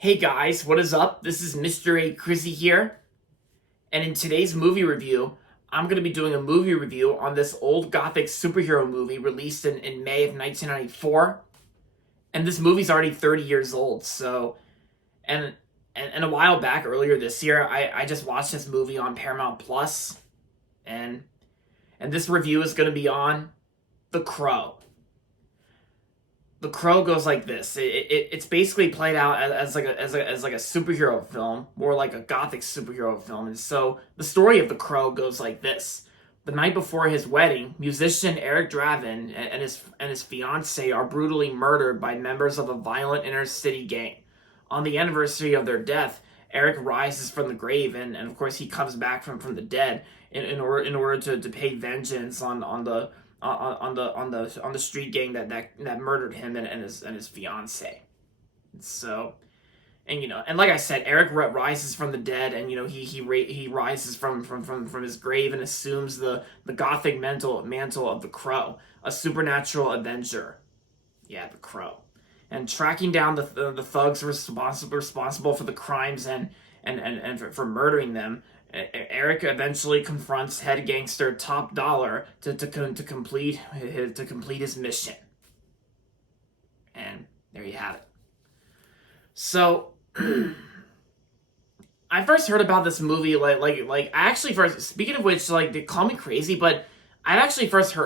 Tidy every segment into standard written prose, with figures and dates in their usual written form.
Hey guys, what is up? This is Mr. A. Crizzy here, and in today's movie review, I'm going to be doing a movie review on this old gothic superhero movie released in May of 1994. And this movie's already 30 years old, and, and a while back, earlier this year, I just watched this movie on Paramount Plus, and, and this review is going to be on The Crow. The Crow goes like this. It's basically played out as like a superhero film, more like a gothic superhero film. And so the story of The Crow goes like this. The night before his wedding, musician Eric Draven and his fiancee are brutally murdered by members of a violent inner city gang. On the anniversary of their death, Eric rises from the grave, and of course he comes back from the dead in order to pay vengeance on the street gang that murdered him and his fiance. So, and like I said, Eric rises from the dead, and he rises from his grave and assumes the gothic mantle of the Crow, a supernatural avenger. Yeah, the Crow, and tracking down the thugs responsible for the crimes and for murdering them. Eric eventually confronts head gangster Top Dollar to complete his mission. And there you have it. So I first heard about this movie I actually first, speaking of which, like, they call me crazy, but I first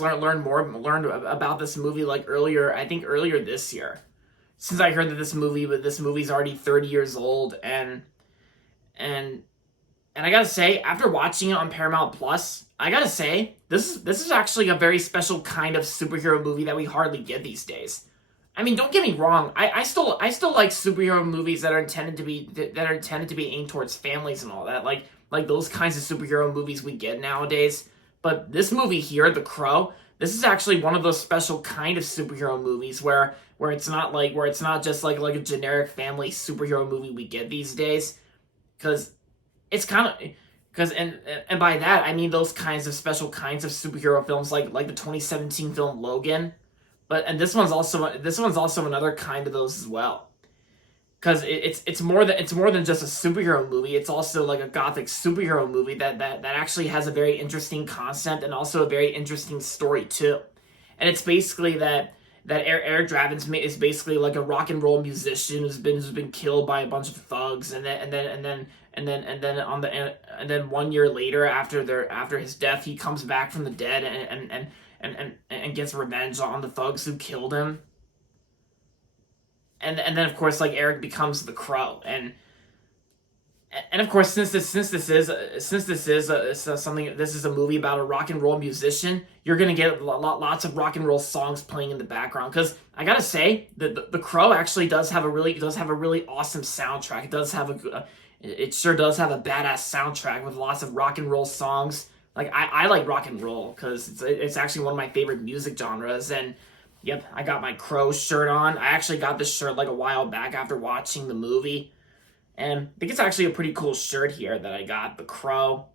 learned about this movie like earlier this year, since I heard that this movie's already 30 years old. And and I gotta say, after watching it on Paramount Plus, I gotta say this is actually a very special kind of superhero movie that we hardly get these days. I mean, don't get me wrong. I still like superhero movies that are intended to be aimed towards families and all that, like those kinds of superhero movies we get nowadays. But this movie here, The Crow, this is actually one of those special kind of superhero movies where it's not just like a generic family superhero movie we get these days, because it's kind of because and by that I mean those kinds of special kinds of superhero films like the 2017 film Logan. But and this one's also another kind of those as well, because it's more than just a superhero movie. It's also like a gothic superhero movie that actually has a very interesting concept and also a very interesting story too. And it's basically that Eric Draven is basically like a rock and roll musician who's been killed by a bunch of thugs, and then 1 year later, after his death, he comes back from the dead and gets revenge on the thugs who killed him. And then of course, like, Eric becomes the Crow. And of course, this is a movie about a rock and roll musician, you're gonna get lots of rock and roll songs playing in the background. Because I gotta say, the Crow actually does have a really awesome soundtrack. It sure does have a badass soundtrack with lots of rock and roll songs. Like, I like rock and roll because it's actually one of my favorite music genres. And yep, I got my Crow shirt on. I actually got this shirt like a while back after watching the movie. And I think it's actually a pretty cool shirt here that I got, The Crow.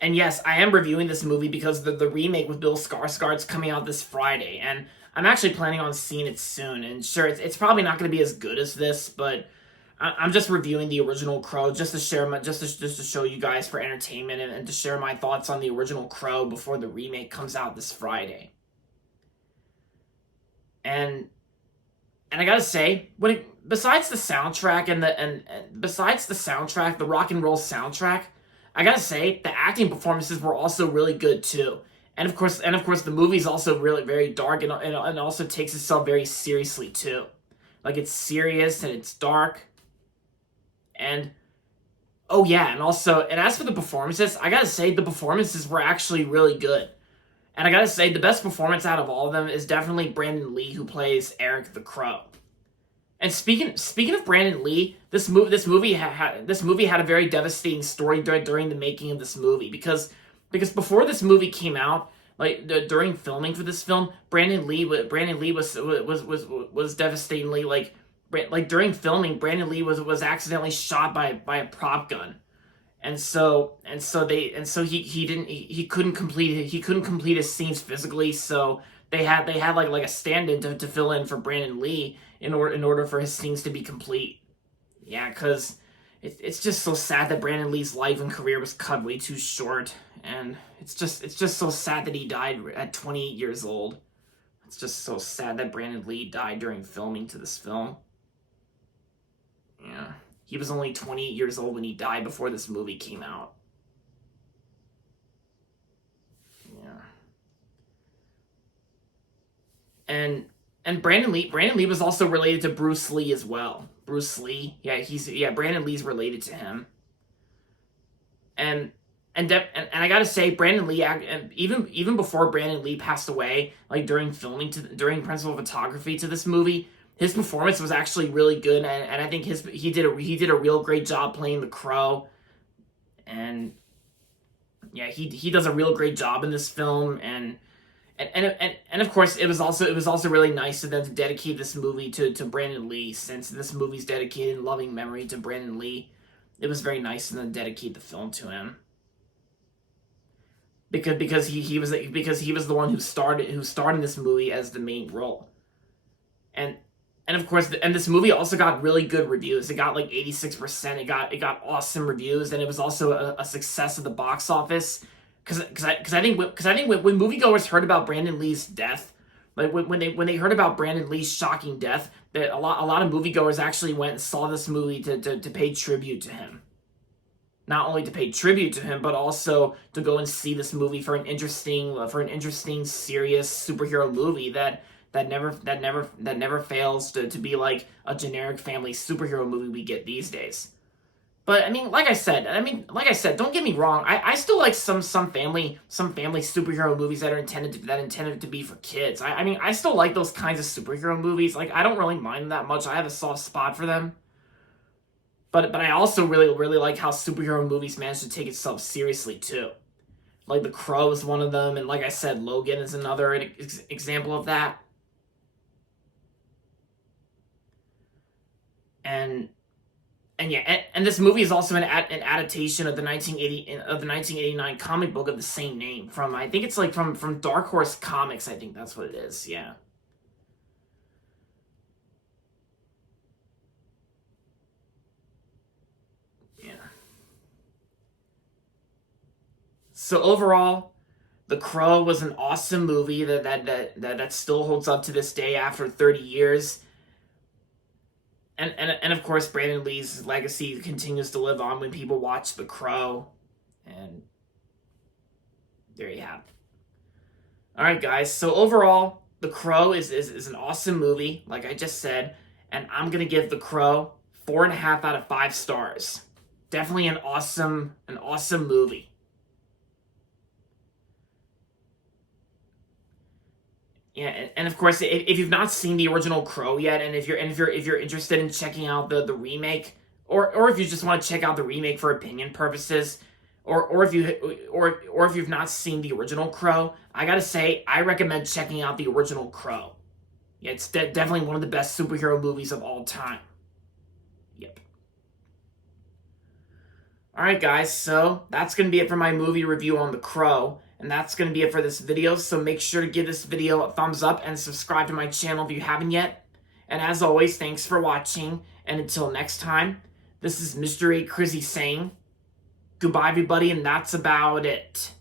And yes, I am reviewing this movie because the remake with Bill Skarsgård's coming out this Friday, and I'm actually planning on seeing it soon. And sure, it's probably not going to be as good as this, but I'm just reviewing the original Crow just to show you guys for entertainment, and to share my thoughts on the original Crow before the remake comes out this Friday. And I gotta say, besides the soundtrack besides the soundtrack, the rock and roll soundtrack, I gotta say the acting performances were also really good too. And of course, the movie's also really very dark, and also takes itself very seriously too. Like, it's serious and it's dark. And oh yeah, and as for the performances, I gotta say the performances were actually really good. And I gotta say, the best performance out of all of them is definitely Brandon Lee, who plays Eric the Crow. And speaking of Brandon Lee, this movie had a very devastating story during the making of this movie, because before this movie came out, like, during filming for this film, Brandon Lee was devastatingly, like during filming, Brandon Lee was accidentally shot by a prop gun. And so he couldn't complete his scenes physically, so they had like a stand-in to fill in for Brandon Lee in order for his scenes to be complete. Yeah, because it's just so sad that Brandon Lee's life and career was cut way too short, and it's just so sad that he died at 28 years old. It's just so sad that Brandon Lee died during filming to this film. Yeah, he was only 28 years old when he died before this movie came out. Yeah, and Brandon Lee was also related to Bruce Lee as well. Bruce Lee, yeah, Brandon Lee's related to him, and and I gotta say, Brandon Lee, and even before Brandon Lee passed away, like during principal photography to this movie, his performance was actually really good, and I think he did a real great job playing the Crow, and yeah, he does a real great job in this film, and of course it was also really nice of them to dedicate this movie to Brandon Lee, since this movie's dedicated in loving memory to Brandon Lee. It was very nice of them to dedicate the film to him. Because he was the one who starred in this movie as the main role, and of course and this movie also got really good reviews. It got like 86%. It got awesome reviews, and it was also a success at the box office. Because I think when moviegoers heard about Brandon Lee's death, like when they heard about Brandon Lee's shocking death, that a lot of moviegoers actually went and saw this movie to pay tribute to him. Not only to pay tribute to him, but also to go and see this movie for an interesting, serious superhero movie that never fails to be like a generic family superhero movie we get these days. But I mean, like I said, don't get me wrong. I still like some family superhero movies that are intended to be for kids. I mean, I still like those kinds of superhero movies. Like, I don't really mind them that much. I have a soft spot for them. But I also really like how superhero movies manage to take itself seriously too. Like The Crow is one of them, and like I said, Logan is another example of that. And yeah, and this movie is also an adaptation of the 1989 comic book of the same name from, I think it's like from Dark Horse Comics. I think that's what it is. Yeah. Yeah. So overall, The Crow was an awesome movie that still holds up to this day after 30 years. And of course, Brandon Lee's legacy continues to live on when people watch The Crow. And there you have it. All right, guys. So overall, The Crow is an awesome movie, like I just said, and I'm gonna give The Crow 4.5 out of 5 stars. Definitely an awesome movie. Yeah, and of course, if you've not seen the original Crow yet, and if you're interested in checking out the remake, or if you just want to check out the remake for opinion purposes, or if you've not seen the original Crow, I gotta say I recommend checking out the original Crow. Yeah, it's definitely one of the best superhero movies of all time. Yep. Alright guys, so that's going to be it for my movie review on The Crow, and that's going to be it for this video, so make sure to give this video a thumbs up and subscribe to my channel if you haven't yet. And as always, thanks for watching, and until next time, this is Mr. A. Crizzy saying, goodbye everybody, and that's about it.